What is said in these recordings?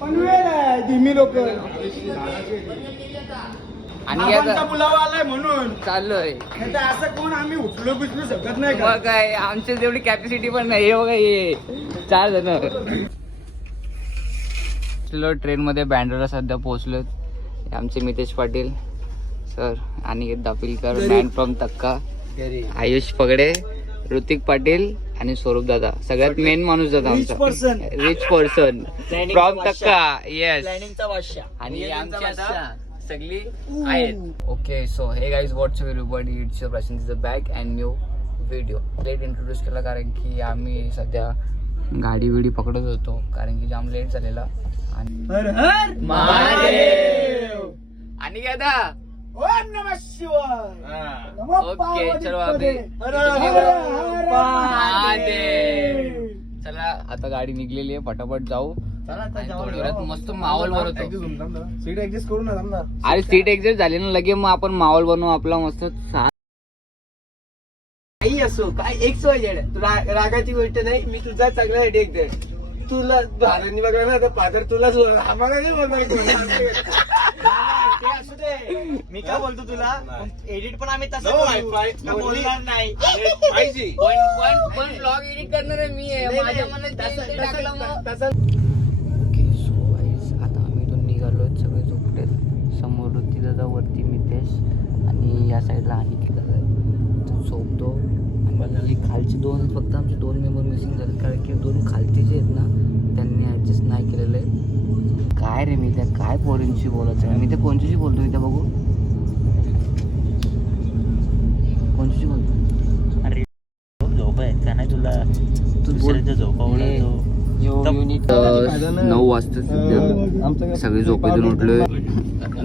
पनवेल आहे धीमी लोक आणि आता बुलावा आलाय म्हणून चाललोय. नाही तर असं कोण आम्ही उठलो बिचलो शकत नाही का? मग काय आमच्या तेवढी कॅपॅसिटी पण नाही. हे बघा हे 4 जण. ट्रेन मध्ये बँड्राला सध्या पोहोचलोय. आमचे Mitesh Patil sir, Aniket Dapilkar, man from तक्का, आयुष पगडे, ऋतिक पाटील आणि स्वरूप दादा. सगळ्यात मेन माणूस दादा आमचा रिच पर्सन फ्रॉम तक्का. येस. आणि आमची आता सगळी आहेत. Okay so hey guys what's everybody, it's your Prashant is back and new video. Let introduce केला कारण की आम्ही सध्या गाडी विडी पकडत होतो कारण की जाम लेट झालेला. हर हर महादेव. आणि काय आता ओम नमः शिवाय. नमः ओके पार्वती चलो पदे. अभी हर हर महादेव. चला आता गाडी निघलेली आहे, पटापट जाऊ. थोड्या वेळात मस्त माहोल बनवतो. सीट ऍडजस्ट करू ना. अरे सीट एक्झिट झाली ना लगे, मग आपण माहोल बनवू आपला मस्त. काही असो काय एक रागाची गोष्ट नाही. मी तुझा चांगला एक तुला भारांनी बघा ना, पादर तुलाच आम्हाला नाही बोलणार. असू दे, मी काय बोलतो तुला एडिट पण आम्ही तसं बोलणार नाही पाहिजे. पण ब्लॉग एडिट करणार आहे मी आहे. माझ्या मनात ते टाकलं मग. ओके सो गाईज आता आम्ही इथून निघालो. सगळे झोपले. समोर ऋती दादा, वरती मितेश आणि या साईडला अनिकेत दादा झोपतो. आणि खालचे दोन फक्त आमचे 2 मेंबर मिसिंग झाले कारण की 2 खालचे जे आहेत ना त्यांनी ॲडजस्ट नाही केलेलं आहे. काय रे मी त्या काय पोरींशी बोलायचं आहे. मी त्या कोणच्याशी बोलतो इथे बघू. कोणच्याशी बोलतो. अरे झोप आहे का नाही तुला? दुसऱ्याच्या झोपा उडवतो. 9 वाजता सध्या सगळी झोपेतून उठलोय.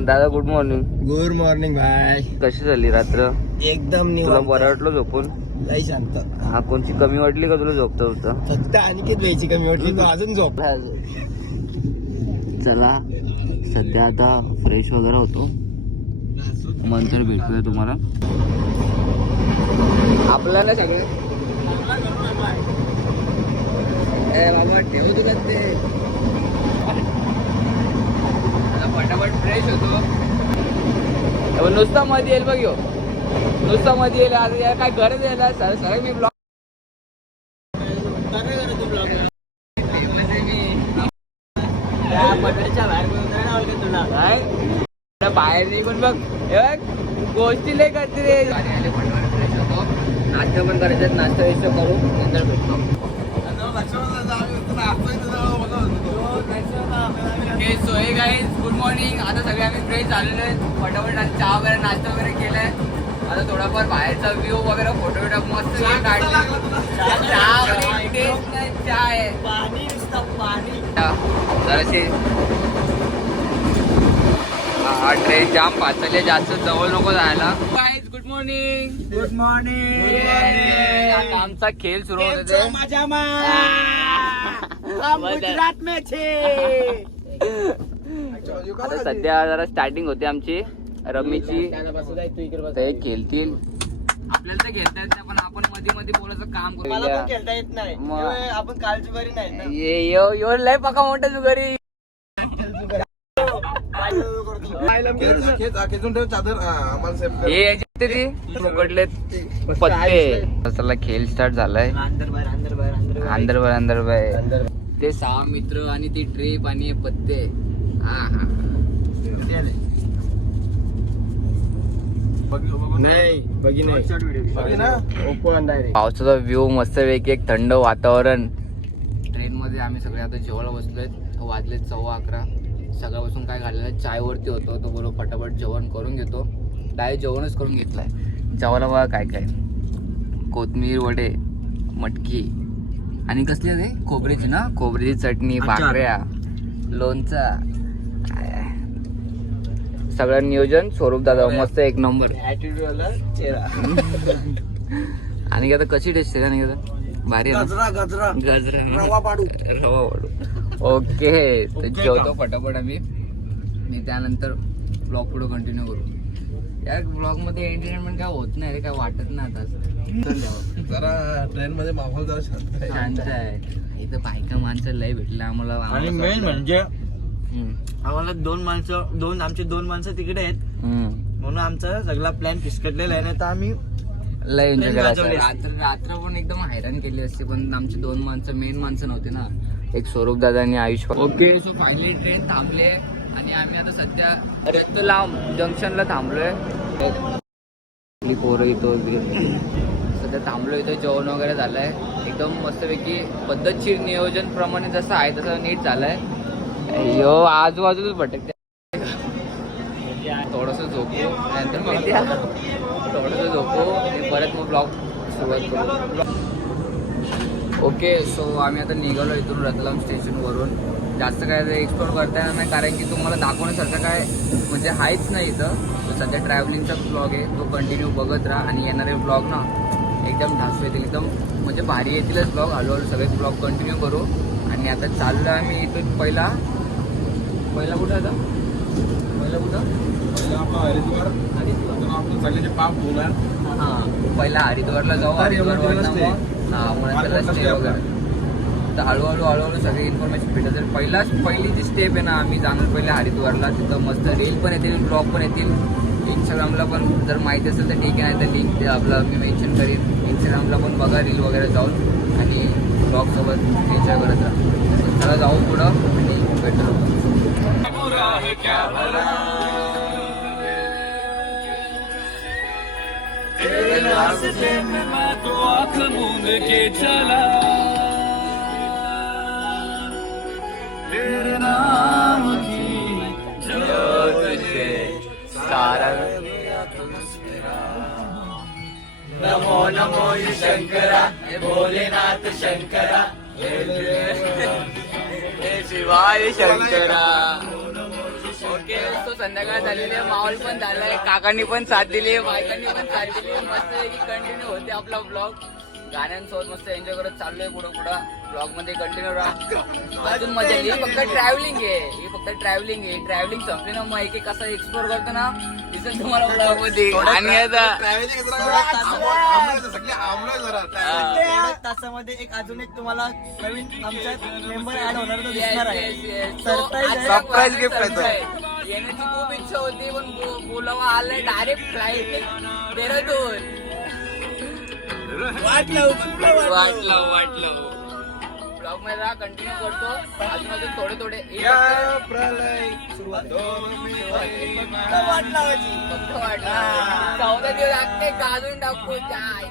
दादा गुड मॉर्निंग. गुड मॉर्निंग भाई. कशी झाली रात्र? एकदम तुला निवांत. बरं वाटलं झोपून? लई शांत. हा कोणची कमी वाटली का तुला झोपता होता? फक्त अनिकेत व्हायची कमी वाटली, तो अजून झोप. चला सध्या आता फ्रेश वगैरे होतो, नंतर भेटूया तुम्हाला. आपल्याला सगळे बाबा ठेव तुला ते. आता फटाफट फ्रेश होतो. नुसता मध्ये येईल बघ, नुसता मध्ये येईल. आज काय गरज यायला सर मी ब्लॉग बाहेर नाही पण बघ गोष्टी लय करते रे. फ्रेश होतो, नाश्ता पण करायचं. नाश्ता वैश्ता करू नंतर भेटतो. So hey guys good morning. आता सगळे आम्ही फ्रेश झालेलो आहे. फटाफट आज चहा वगैरे नाश्ता वगैरे केलाय. आता थोडाफार बाहेरचा व्ह्यू वगैरे फोटो बिटो मस्त काढले. चहा वगैरे टेस्ट नाही, चहा आहे पाणी नुसतं पाणी. जराशी हा ट्रेन जाम पाचले, जास्त जवळ नको जायला. Guys good morning. Good morning. आता आमचा खेळ सुरू होत आहे. मजा गुजरात में छे. आता सध्या जरा स्टार्टिंग होते आमची रमीची. ते खेळतील आपल्याला तर खेळता येत नाही, पण आपण मध्ये मध्ये बोलायचं काम करू. मला पण खेळता येत नाही. आपण कालची बरी नाही ना. यो लय पका मोठा जुगारी. मुकटलेत पत्ते. चला खेळ स्टार्ट झालाय. अंदर बाय ते 6 मित्र आणि ती ट्रिप आणि पत्ते. हा पावसाचा व्ह्यू मस्त पैकी, एक थंड वातावरण. ट्रेन मध्ये आम्ही सगळे आता जेवायला बसलोय. वाजले 11:15. सकाळपासून काय घाललेलं चाय वरती होतो, तो बोलो फटाफट जेवण करून घेतो. डायरेक्ट जेवणच करून घेतलाय. जेवायला बघा काय काय, कोथमीर वडे, मटकी आणि कसली ते खोबरीची ना, खोबरीची चटणी, भाकऱ्या, लोणचा, सगळं नियोजन स्वरूप दादा मस्त एक नंबर. आणि आता कशी टेस्ट आहे का भारी गजरा गजरा रवा पाडू. ओके तर जेवतो फटाफट आम्ही. मी त्यानंतर ब्लॉग पुढे कंटिन्यू करू. या ब्लॉग मध्ये एंटरटेनमेंट काय होत नाही रे, काय वाटत नाही आता असं. जरा ट्रेन मध्ये माहोल जरा शांत शांत आहे. इथं बायका माणसं लय भेटले आम्हाला. आणि मेन म्हणजे आम्हाला आमचे दोन माणसं तिकडे आहेत म्हणून आमचा सगळा प्लॅन फिसकटलेला आहे. नाही तर आम्ही लय एन्जॉय Train करायचं. वाजवली रात्र पण एकदम हैराण केली असते, पण आमची दोन माणसं मेन माणसं नव्हती ना, एक स्वरूप दादा आणि Ayush. Okay, so finally train थांबले आणि आम्ही आता सध्या रतलाम जंक्शनला थांबलोय. पोरं इथं सध्या थांबलो, इथं जेवण वगैरे झालंय एकदम मस्तपैकी पद्धतशीर नियोजन प्रमाणे जसं आहे तसं नीट झालंय. यो आजूबाजूच भटकते. थोडंसं झोपू नंतर थोडंसं झोपू आणि परत मग ब्लॉग सुरुवात करू. ओके, सो आम्ही आता निघालो इथून रतलाम स्टेशनवरून. जास्त काय एक्सप्लोर करता येणार नाही कारण की तुम्हाला दाखवण्यासारखं काय म्हणजे आहेच नाही इथं. सध्या ट्रॅव्हलिंगचा ब्लॉग आहे, तो कंटिन्यू बघत राहा आणि येणारे ब्लॉग ना एकदम ढासू येतील, एकदम म्हणजे भारी येतीलच ब्लॉग. हळूहळू सगळे ब्लॉग कंटिन्यू करू. आणि आता चाललो आहे आम्ही इथून पहिला कुठं आता पहिला हरिद्वारला जाऊ. हरिद्वारवरनं मग स्टे वगैरे तर हळूहळू सगळी इन्फॉर्मेशन भेटत. पहिली जी स्टेप आहे ना, आम्ही जाणार पहिले हरिद्वारला. तिथं मस्त रील पण येतील, ब्लॉग पण येतील. इंस्टाग्रामला पण जर माहिती असेल तर ठीक आहे, नाही तर लिंक ते आपलं मी मेन्शन करीन. इंस्टाग्रामला पण बघा रील वगैरे जाऊन आणि ब्लॉगसोबत एन्जॉय करत राहा. चला जाऊ पुढं आणि भेटू. नमो नमो शंकरा, भोलेनाथ शंकरा, शिवाय शंकरा. ओके, तो संध्याकाळ झालेली आहे, माहोल पण झालाय, काकांनी पण साथ दिली, बायकांनी पण साथ दिली. मस्त कंटिन्यू होते आपला ब्लॉग. गाण्यांसोबत मस्त एन्जॉय करत चाललोय पुढं ब्लॉग मध्ये कंटिन्यू राहा. अजून मजा येईल. फक्त ट्रॅव्हलिंग आहे, ट्रॅव्हलिंग संपली ना मग एक कसं एक्सप्लोर करतो ना दिसेल तुम्हाला ब्लॉग मध्ये. आणि आता तासामध्ये अजून एक तुम्हाला नवीन आमच्यात मेंबर ऍड होणार तो दिसणार आहे. सरप्राईज गिफ्ट येण्याची खूप इच्छा होती पण बोलावं आलंय डायरेक्ट फ्लाईट देहरादून. वाटलं ब्लॉग मध्ये राहा, कंटिन्यू करतो. अजून थोडे फक्त वाटलं 14 दिवस लागते, अजून टाकू काय.